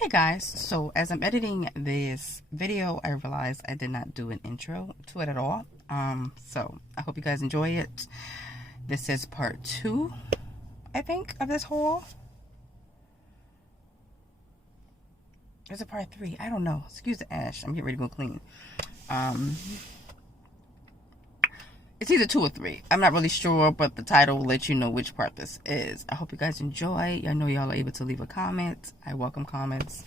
Hey guys, so as I'm editing this video, I realized I did not do an intro to it at all. So I hope you guys enjoy it. This is part 2, I think, of this haul. Is it part 3? I don't know. Excuse the ash. I'm getting ready to go clean. It's either 2 or 3. I'm not really sure, but the title will let you know which part this is. I hope you guys enjoy. I know y'all are able to leave a comment. I welcome comments,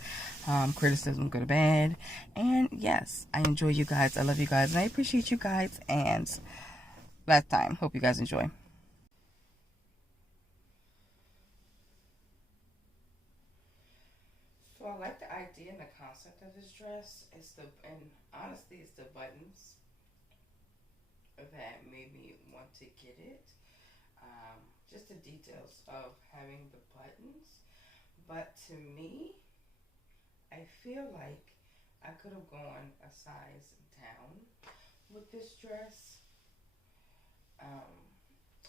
criticism, good or bad. And yes, I enjoy you guys. I love you guys, and I appreciate you guys. And last time, hope you guys enjoy. So I like the idea and the concept of this dress. And honestly, it's the buttons that made me want to get it. Just the details of having the buttons. But to me, I feel like I could have gone a size down with this dress.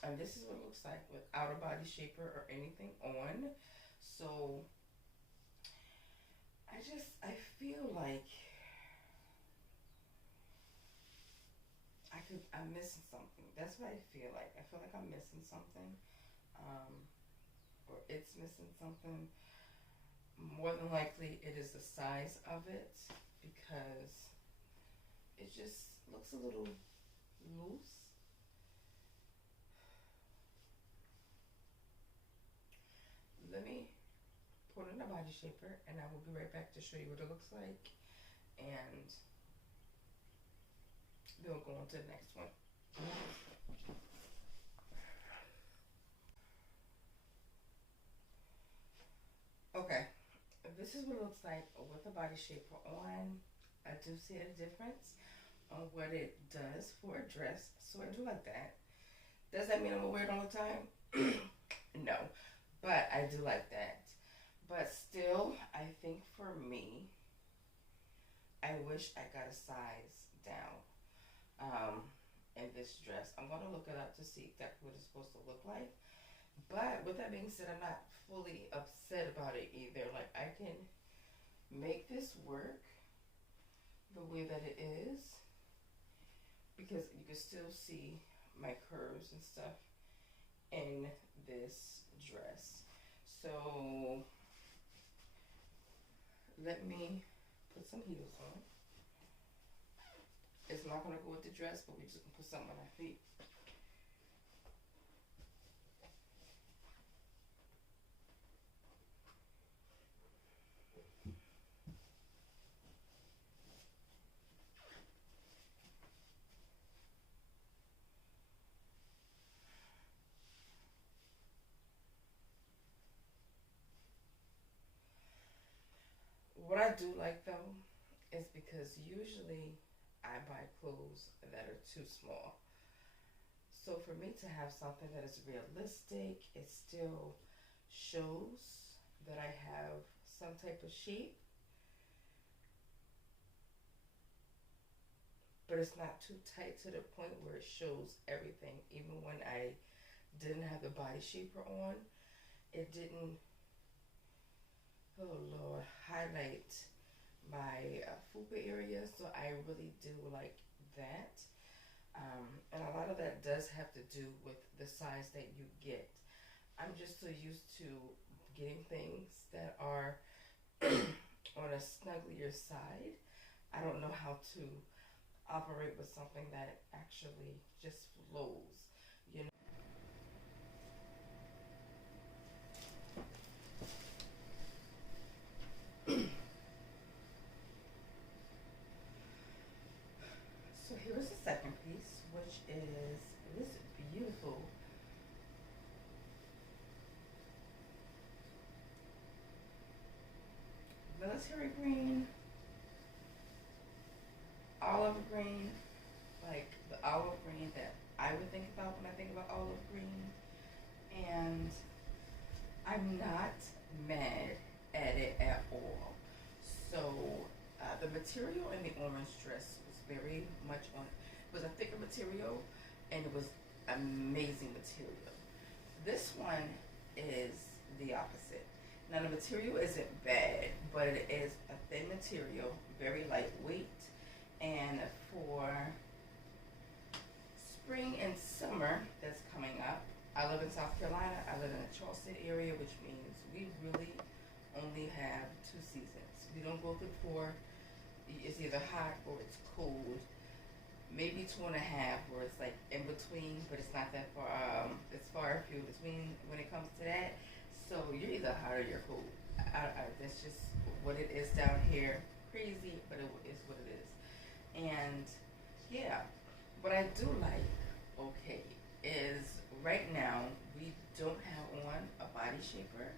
And this is what it looks like without a body shaper or anything on. So I feel like I'm missing something. That's what I feel like. I feel like I'm missing something. Or it's missing something. More than likely, it is the size of it because it just looks a little loose. Let me put in a body shaper and I will be right back to show you what it looks like. And then we'll go on to the next one. Okay, this is what it looks like with a body shaper on. I do see a difference on what it does for a dress, so I do like that. Does that mean I'm gonna wear it all the time? No, but I do like that. But still, I think for me, I wish I got a size down in this dress. I'm gonna look it up to see exactly what it's supposed to look like. But with that being said, I'm not fully upset about it either. Like, I can make this work the way that it is because you can still see my curves and stuff in this dress. So let me put some heels on. It's not going to go with the dress, but we're just going to put something on our feet. What I do like though is because usually I buy clothes that are too small. So for me to have something that is realistic, it still shows that I have some type of shape, but it's not too tight to the point where it shows everything. Even when I didn't have the body shaper on, it didn't, oh Lord, highlight my fupa area. So I really do like that. And a lot of that does have to do with the size that you get. I'm just so used to getting things that are on a snugglier side. I don't know how to operate with something that actually just flows, you know. So here's the second piece, which is this beautiful military green, olive green, like the olive green that I would think about when I think about olive green. And I'm not mad at it at all. So the material in the orange dress was very much on, it was a thicker material and it was amazing material. This one is the opposite. Now the material isn't bad, but it is a thin material, very lightweight. And for spring and summer that's coming up, I live in South Carolina. I live in the Charleston area, which means we really only have 2 seasons. We don't go through 4. It's either hot or it's cold. Maybe 2.5, where it's like in between, but it's not that far. It's far few between when it comes to that. So you're either hot or you're cold. That's just what it is down here. Crazy, but it is what it is. And yeah, what I do like, okay, is right now we don't have on a body shaper,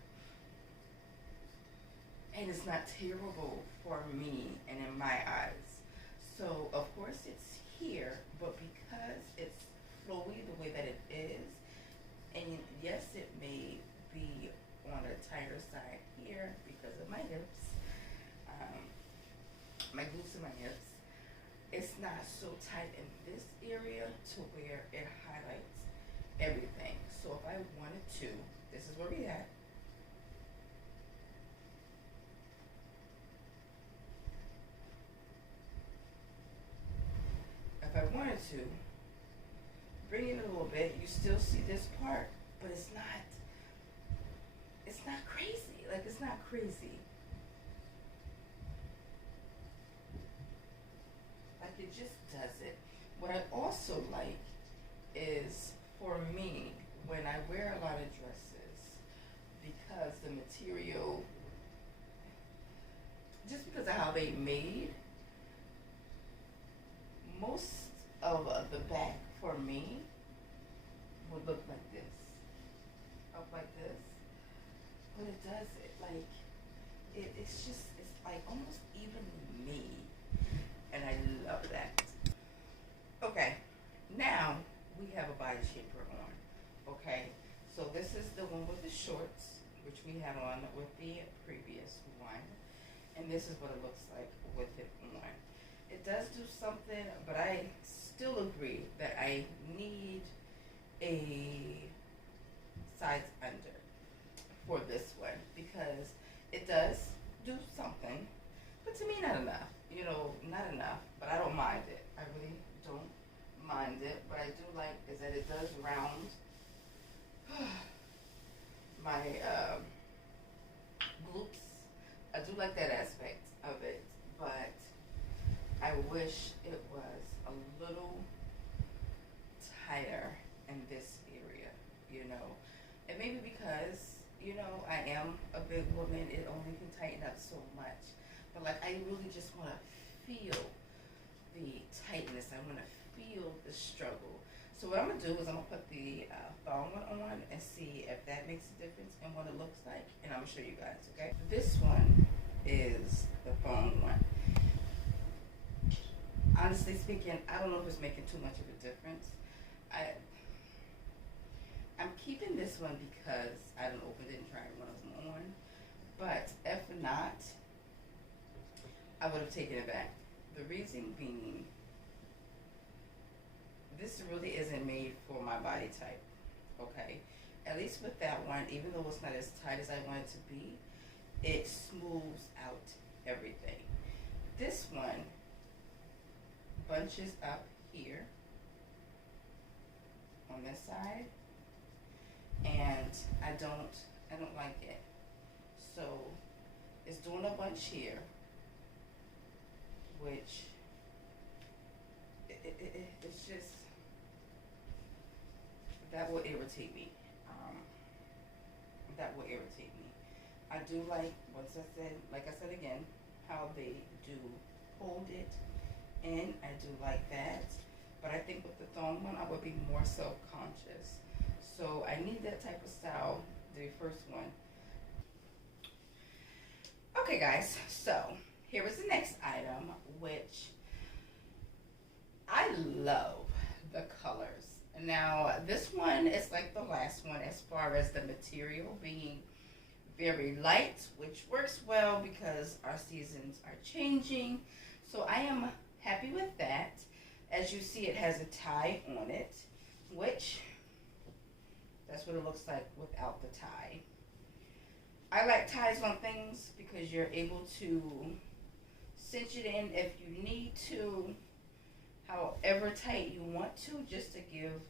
and it's not terrible for me and in my eyes. So of course it's here, but because it's flowy the way that it is, and yes, it may be on a tighter side here because of my hips, my glutes and my hips. It's not so tight in this area to where it highlights everything. So if I wanted to, this is where we at. If I wanted to bring it a little bit, you still see this part, but it's not crazy. Like, it's not crazy. Like, it just does it. What I also like is, for me, when I wear a lot of dresses, because the material, just because of how they made, most of the back for me would look like this, up like this, but it does it like it's like almost evenly made, and I love that. Okay, now we have a body shaper on. Okay, so this is the one with the shorts, which we had on with the previous one, and this is what it looks like with it on. It does do something, but I still agree that I need a size under for this one, because it does do something, but to me not enough. You know, not enough, but I don't mind it. I really don't mind it. But I do like is that it does round my glutes. I do like that aspect of it, but I wish it was a little tighter in this area, you know. And maybe because, you know, I am a big woman, it only can tighten up so much. But like, I really just want to feel the tightness. I want to feel the struggle. So what I'm going to do is I'm going to put the thong one on and see if that makes a difference in what it looks like. And I'm going to show you guys, okay? This one is the thong one. Honestly speaking, I don't know if it's making too much of a difference. I'm keeping this one because I didn't open it and try it when I was on. But if not, I would have taken it back. The reason being, this really isn't made for my body type, okay? At least with that one, even though it's not as tight as I want it to be, it smooths out everything. This one bunches up here on this side, and I don't like it. So it's doing a bunch here, which it's just, that will irritate me. That will irritate me. I do like, like I said again, how they do hold it in. I do like that. But I think with the thong one, I would be more self-conscious. So I need that type of style, the first one. Okay guys, so here is the next item, which I love the colors. Now this one is like the last one as far as the material being very light, which works well because our seasons are changing. So I am happy with that. As you see, it has a tie on it, which that's what it looks like without the tie. I like ties on things because you're able to cinch it in if you need to, however tight you want to, just to give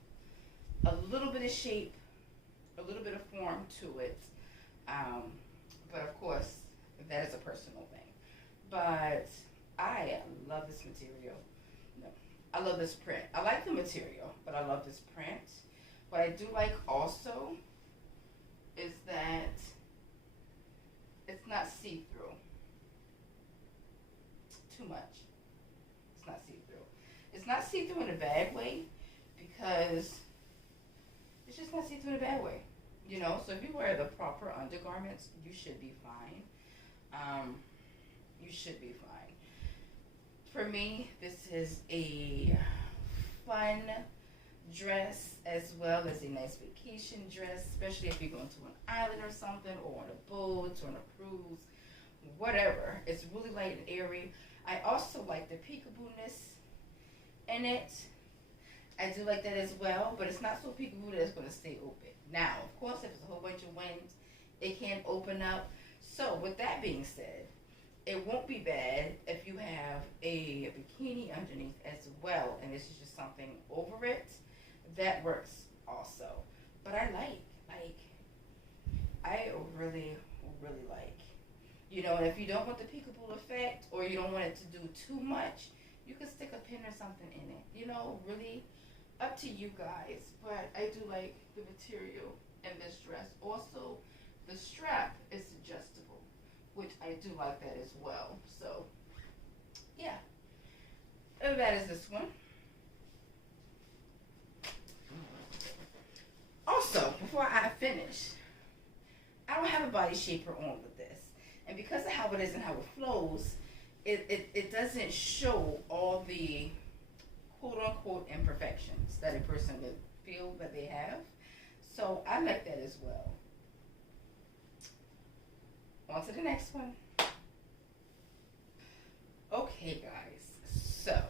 a little bit of shape, a little bit of form to it. Um, but of course, that is a personal thing. But I love this material. No, I love this print. I like the material, but I love this print. What I do like also is that it's not see-through too much. It's not see-through. It's not see-through in a bad way because it's just not see-through in a bad way. You know, so if you wear the proper undergarments, you should be fine. You should be fine. For me, this is a fun dress as well as a nice vacation dress, especially if you're going to an island or something, or on a boat, or on a cruise, whatever. It's really light and airy. I also like the peekaboo-ness in it. I do like that as well, but it's not so peekaboo that it's going to stay open. Now, of course, if it's a whole bunch of wind, it can open up. So, with that being said, it won't be bad if you have a bikini underneath as well, and this is just something over it. That works also. But I really, really like. You know, and if you don't want the peekaboo effect, or you don't want it to do too much, you can stick a pin or something in it. You know, really up to you guys. But I do like the material in this dress. Also, the strap is adjustable, which I do like that as well. So, yeah. And that is this one. Also, before I finish, I don't have a body shaper on with this. And because of how it is and how it flows, it doesn't show all the quote-unquote imperfections that a person would feel that they have. So I like that as well. On to the next one. Okay, guys. So,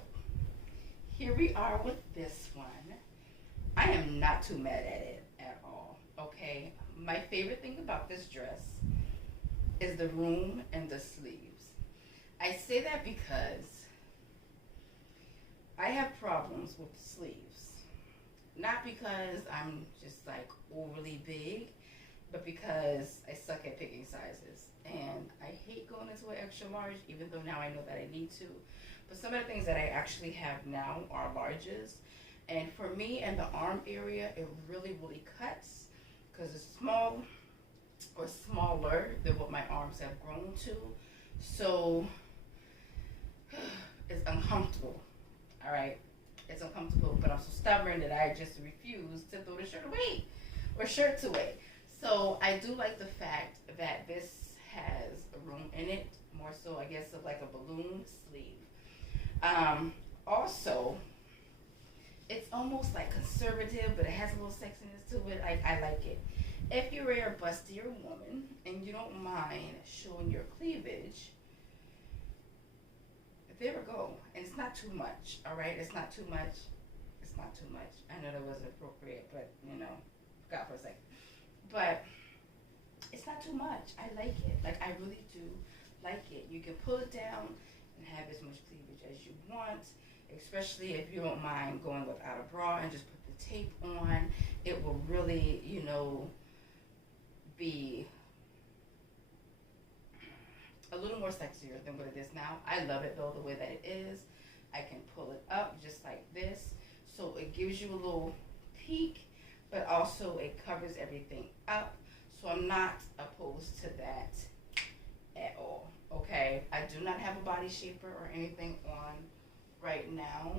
here we are with this one. I am not too mad at it at all, okay? My favorite thing about this dress is the room and the sleeves. I say that because I have problems with the sleeves. Not because I'm just like overly big, but because I suck at picking sizes. And I hate going into an extra large, even though now I know that I need to. But some of the things that I actually have now are larges. And for me in the arm area, it really, really cuts because it's small or smaller than what my arms have grown to. So it's uncomfortable, all right? It's uncomfortable, but I'm so stubborn that I just refuse to throw the shirt away or shirts away. So I do like the fact that this has a room in it, more so I guess of like a balloon sleeve. Also, it's almost like conservative, but it has a little sexiness to it. I like it. If you're a bustier woman and you don't mind showing your cleavage, there we go. And it's not too much, all right? It's not too much. It's not too much. I know that wasn't appropriate, but, you know, forgot for a second. But it's not too much. I like it. Like, I really do like it. You can pull it down and have as much cleavage as you want, especially if you don't mind going without a bra and just put the tape on. It will really, you know, be a little more sexier than what it is now. I love it though, the way that it is. I can pull it up just like this, so it gives you a little peek, but also it covers everything up. So I'm not opposed to that at all. Okay, I do not have a body shaper or anything on right now.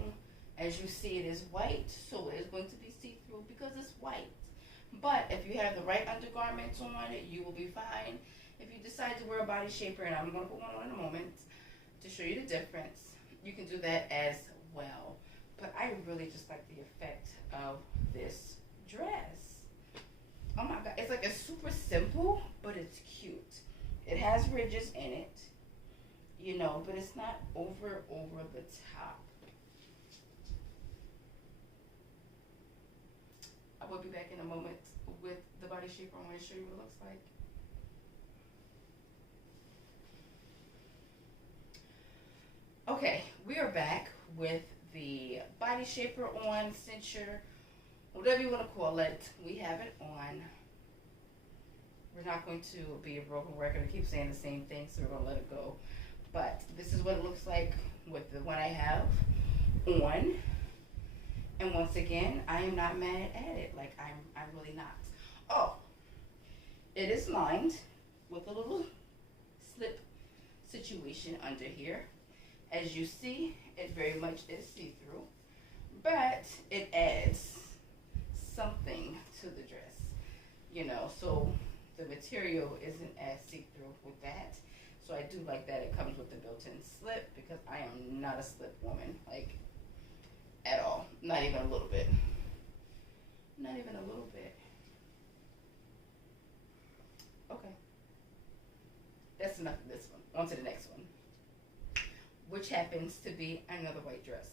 As you see, it is white, so it is going to be see-through because it's white. But if you have the right undergarments on it, you will be fine. If you decide to wear a body shaper, and I'm going to put one on in a moment to show you the difference, you can do that as well. But I really just like the effect of this dress. Oh my God, it's like, it's super simple, but it's cute. It has ridges in it, you know, but it's not over the top. I will be back in a moment with the body shaper. I want to show you what it looks like. We are back with the body shaper on, cincher, whatever you want to call it. We have it on. We're not going to be a broken record and keep saying the same thing, so we're going to let it go. But this is what it looks like with the one I have on. And once again, I am not mad at it. Like, I'm really not. Oh, it is lined with a little slip situation under here. As you see, it very much is see-through, but it adds something to the dress, you know, so the material isn't as see-through with that. So I do like that it comes with the built-in slip, because I am not a slip woman, like, at all. Not even a little bit. Not even a little bit. Okay. That's enough of this one. On to the next one, which happens to be another white dress.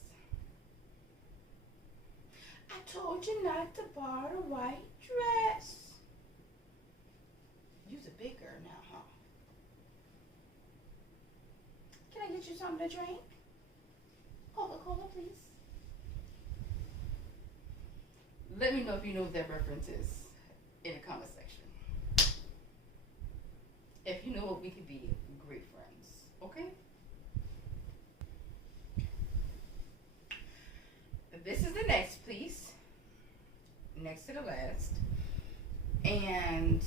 I told you not to borrow the white dress. You's a big girl now, huh? Can I get you something to drink? Coca-Cola, please. Let me know if you know what that reference is in the comment section. If you know it, we could be great friends, okay? This is the next piece, next to the last, and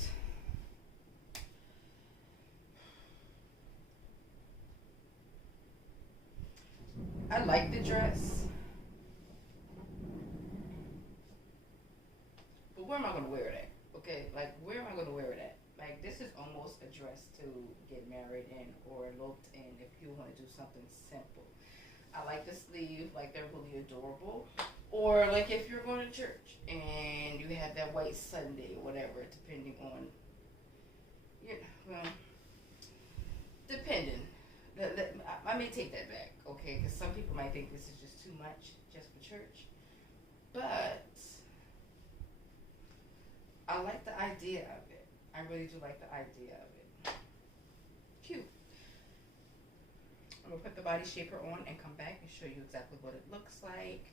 I like the dress, but where am I going to wear it at? Okay, like, where am I going to wear it at? Like, this is almost a dress to get married in or eloped in if you want to do something simple. I like the sleeve, like, they're really adorable. Or like if you're going to church and you have that white Sunday or whatever, depending on, you know, well, depending. I may take that back, okay? Because some people might think this is just too much just for church. But I like the idea of it. I really do like the idea of it. Cute. I'm going to put the body shaper on and come back and show you exactly what it looks like.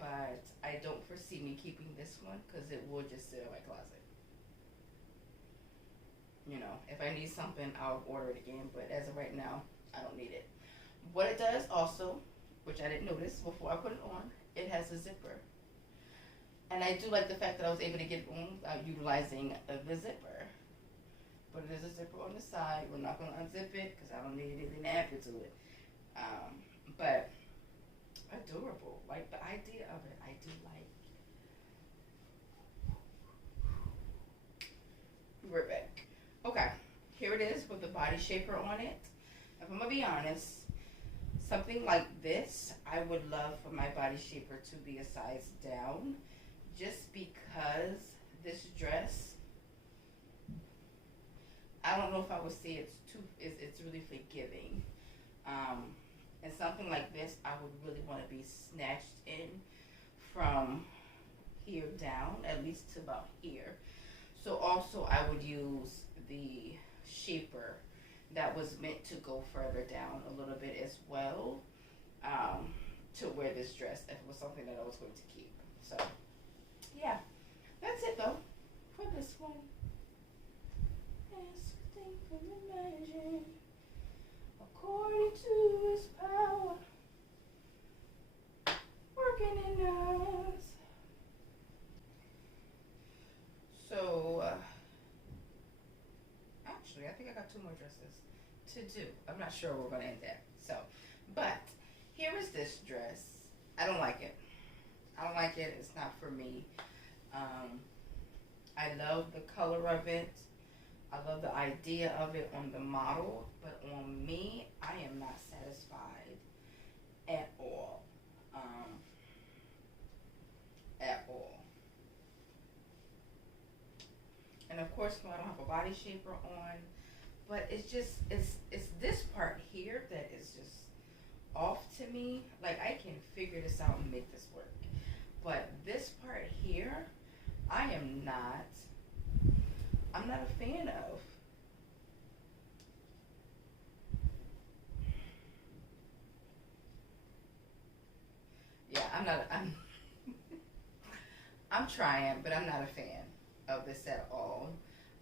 But I don't foresee me keeping this one because it will just sit in my closet. You know, if I need something, I'll order it again. But as of right now, I don't need it. What it does also, which I didn't notice before I put it on, it has a zipper. And I do like the fact that I was able to get it on without utilizing the zipper. But it is a zipper on the side. We're not going to unzip it because I don't need anything to add to it. But adorable. Like, the idea of it, I do like. We're back. Okay, here it is with the body shaper on it. If I'm going to be honest, something like this, I would love for my body shaper to be a size down. Just because this dress, I don't know if I would say it's really forgiving. And something like this, I would really want to be snatched in from here down, at least to about here. So also I would use the shaper that was meant to go further down a little bit as well, to wear this dress if it was something that I was going to keep. So yeah, that's it though for this one. Ask, think, and imagine, according to His power, working in us. So, actually, I think I got 2 more dresses to do. I'm not sure where we're going to end that. So, but here is this dress. I don't like it. I don't like it. It's not for me. I love the color of it. I love the idea of it on the model, but on me, I am not satisfied at all. At all. And of course, I don't have a body shaper on, but it's just, it's this part here that is just off to me. Like, I can figure this out and make this work. But this part here, I'm not a fan of. I'm not. I'm trying, but I'm not a fan of this at all.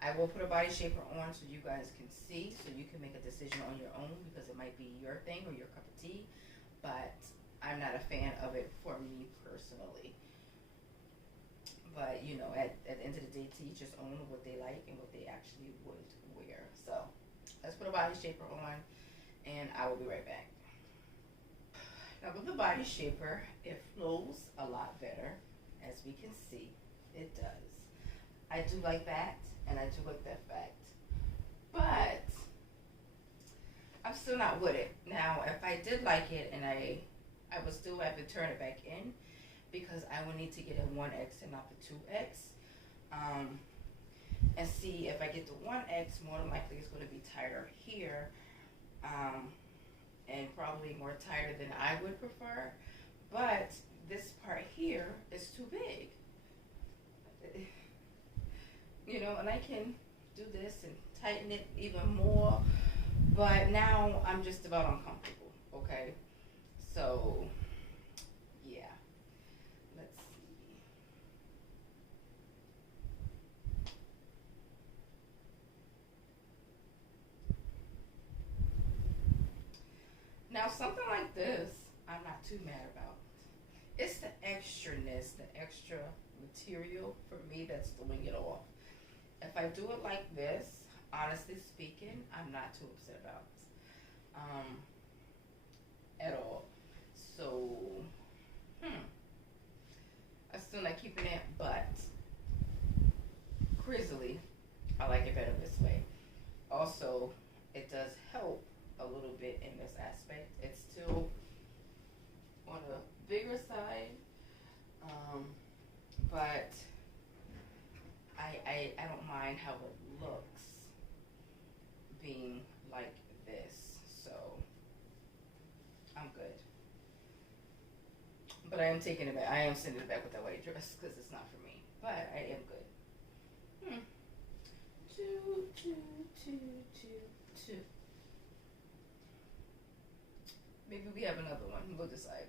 I will put a body shaper on so you guys can see, so you can make a decision on your own because it might be your thing or your cup of tea. But I'm not a fan of it for me personally. But you know, at the end of the day, to each his own what they like and what they actually would wear. So let's put a body shaper on, and I will be right back. Now with the body shaper, it flows a lot better, as we can see. It does. I do like that, and I do like that fact. But I'm still not with it. Now, if I did like it, and I would still have to turn it back in because I would need to get a 1X and not the 2X. And see if I get the 1X, more than likely it's going to be tighter here. And probably more tighter than I would prefer. But this part here is too big. You know, and I can do this and tighten it even more. But now I'm just about uncomfortable, okay? So, yeah. Let's see. Now, something like this, I'm not too mad about. It's the extraness, the extra material for me that's throwing it off. If I do it like this, honestly speaking, I'm not too upset about it at all. So, I'm still not keeping it, but crazily, I like it better this way. Also, it does help a little bit in this aspect. It's still on a bigger side, but I don't mind how it looks being like this, so I'm good. But I am taking it back. I am sending it back with that white dress because it's not for me. But I am good. Two. Maybe we have another one. We'll decide.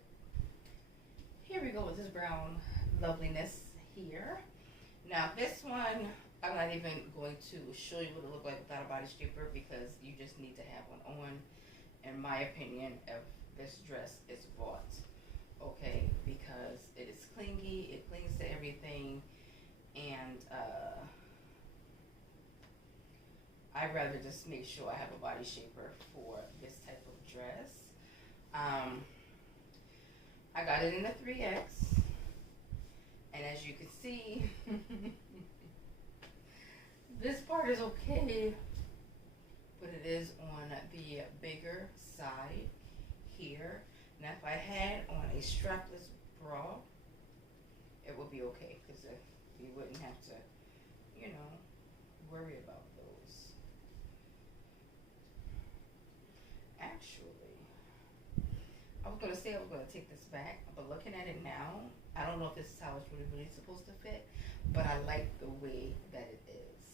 Here we go with this brown loveliness here. Now this one, I'm not even going to show you what it looks like without a body shaper because you just need to have one on, in my opinion, if this dress is bought. Okay, because it is clingy, it clings to everything, and I'd rather just make sure I have a body shaper for this type of dress. I got it in a 3X, and as you can see, this part is okay, but it is on the bigger side here. Now if I had on a strapless bra, it would be okay, because you wouldn't have to, you know, worry about those. Actually, I was going to say I was going to take this back, but looking at it now, I don't know if this is how it's really supposed to fit, but I like the way that it is.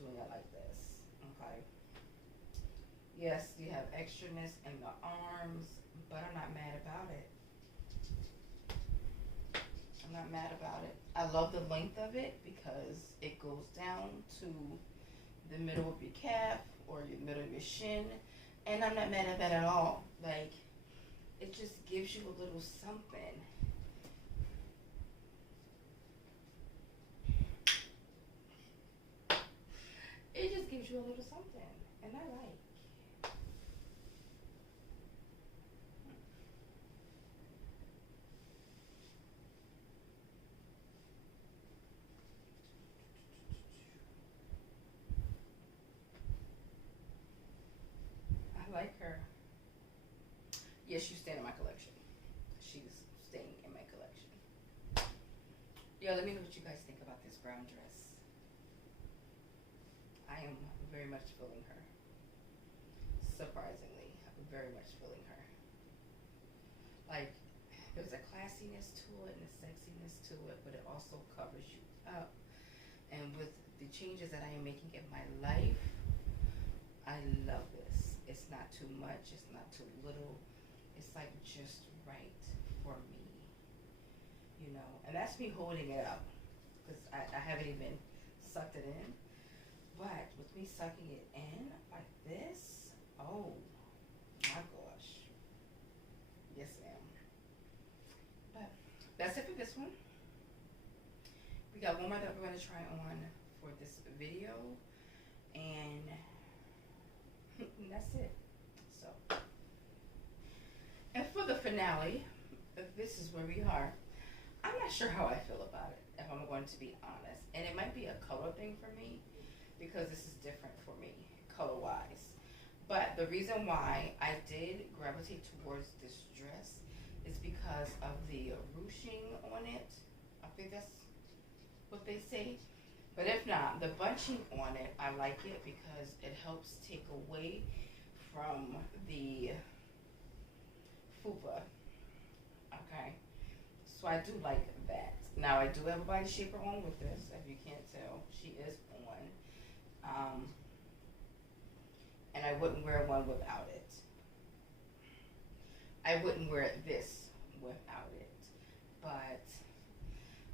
Doing it like this, okay? Yes, you have extraness in the arms, but I'm not mad about it. I'm not mad about it. I love the length of it because it goes down to the middle of your calf or your middle of your shin, and I'm not mad at that at all. Like, it just gives you a little something. It just gives you a little something, and I like. I like her. Yes, she's staying in my collection. She's staying in my collection. Yeah, let me know what you guys think about this brown dress. I am very much feeling her. Surprisingly, very much feeling her. Like, there's a classiness to it and a sexiness to it, but it also covers you up. And with the changes that I am making in my life, I love this. It's not too much, it's not too little. It's like just right. for me, you know, and that's me holding it up because I haven't even sucked it in. But with me sucking it in like this, oh my gosh, yes ma'am. But that's it for this one. We got one more that we're going to try on for this video, and that's it. So, and for the finale, this is where we are. I'm not sure how I feel about it, if I'm going to be honest. And it might be a color thing for me, because this is different for me, color-wise. But the reason why I did gravitate towards this dress is because of the ruching on it. I think that's what they say. But if not, the bunching on it, I like it because it helps take away from the fupa. Okay, so I do like that. Now I do have a body shaper on with this, if you can't tell. She is on. And I wouldn't wear one without it. I wouldn't wear this without it. But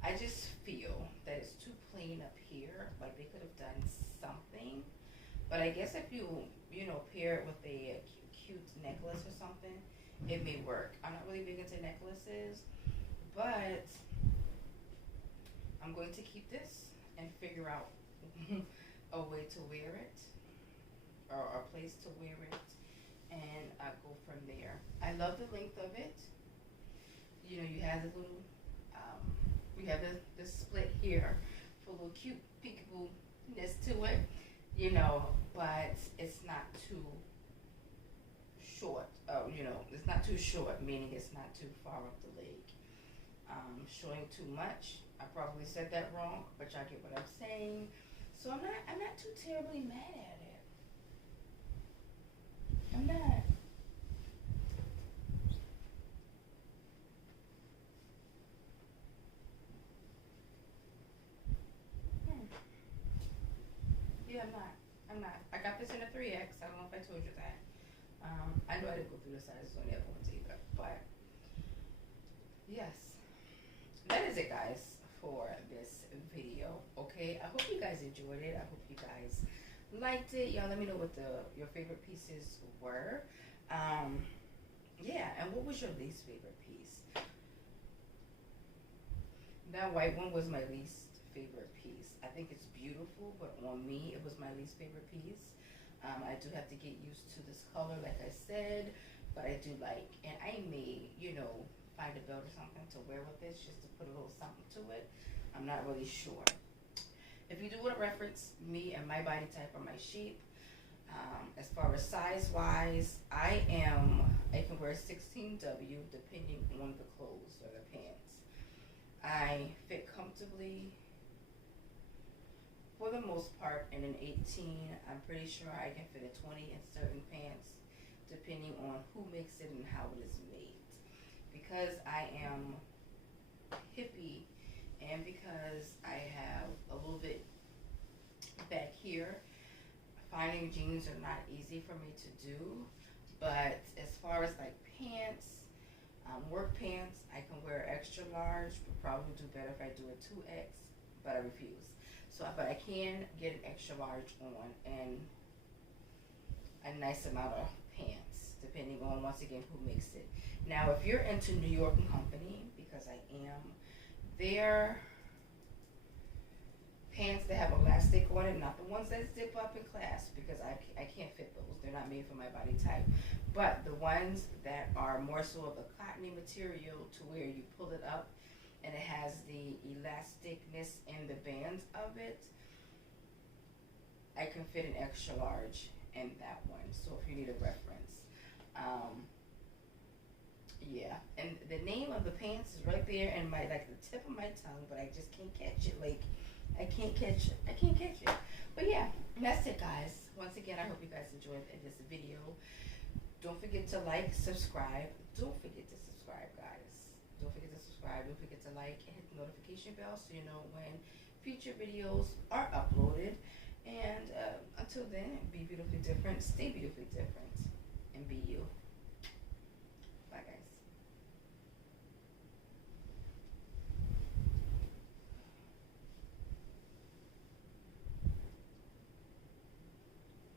I just feel that it's too plain up here. Like they could have done something. But I guess if you know, pair it with a cute necklace or something, it may work. I'm not really big into necklaces, but I'm going to keep this and figure out a way to wear it, or a place to wear it, and I go from there. I love the length of it. You know, you have the little, you have the split here for a little cute peekaboo-ness to it, you know, but it's not too short. You know, it's not too short, meaning it's not too far up the leg. Showing too much. I probably said that wrong, but y'all get what I'm saying. So I'm not too terribly mad at it. I'm not. Yeah, I'm not. I got this in a 3X. I don't know if I told you that. I know I didn't go through the sizes on the other ones either, but yes, that is it, guys, for this video. Okay, I hope you guys enjoyed it. I hope you guys liked it. Y'all let me know what your favorite pieces were. Yeah, and what was your least favorite piece? That white one was my least favorite piece. I think it's beautiful, but on me, it was my least favorite piece. I do have to get used to this color, like I said, but I do like, and I may, you know, find a belt or something to wear with this, just to put a little something to it. I'm not really sure. If you do want to reference me and my body type or my shape, as far as size-wise, I can wear a 16W depending on the clothes or the pants. I fit comfortably for the most part in an 18. I'm pretty sure I can fit a 20 in certain pants, depending on who makes it and how it is made. Because I am hippie, and because I have a little bit back here, finding jeans are not easy for me to do. But as far as like pants, work pants, I can wear extra large, but probably do better if I do a 2X, but I refuse. So, but I can get an extra large on and a nice amount of pants, depending on, once again, who makes it. Now, if you're into New York and Company, because I am, their pants that have elastic on it, not the ones that zip up and clasp, because I can't fit those. They're not made for my body type. But the ones that are more so of a cottony material, to where you pull it up and it has the elasticness in the bands of it, I can fit an extra large in that one. So if you need a reference, yeah. And the name of the pants is right there in my, like, the tip of my tongue, but I just can't catch it. Like, I can't catch it. But yeah, that's it, guys. Once again, I hope you guys enjoyed this video. Don't forget to like, subscribe. Don't forget to subscribe, guys. Don't forget to subscribe. Don't forget to like and hit the notification bell so you know when future videos are uploaded. And until then, be beautifully different. Stay beautifully different.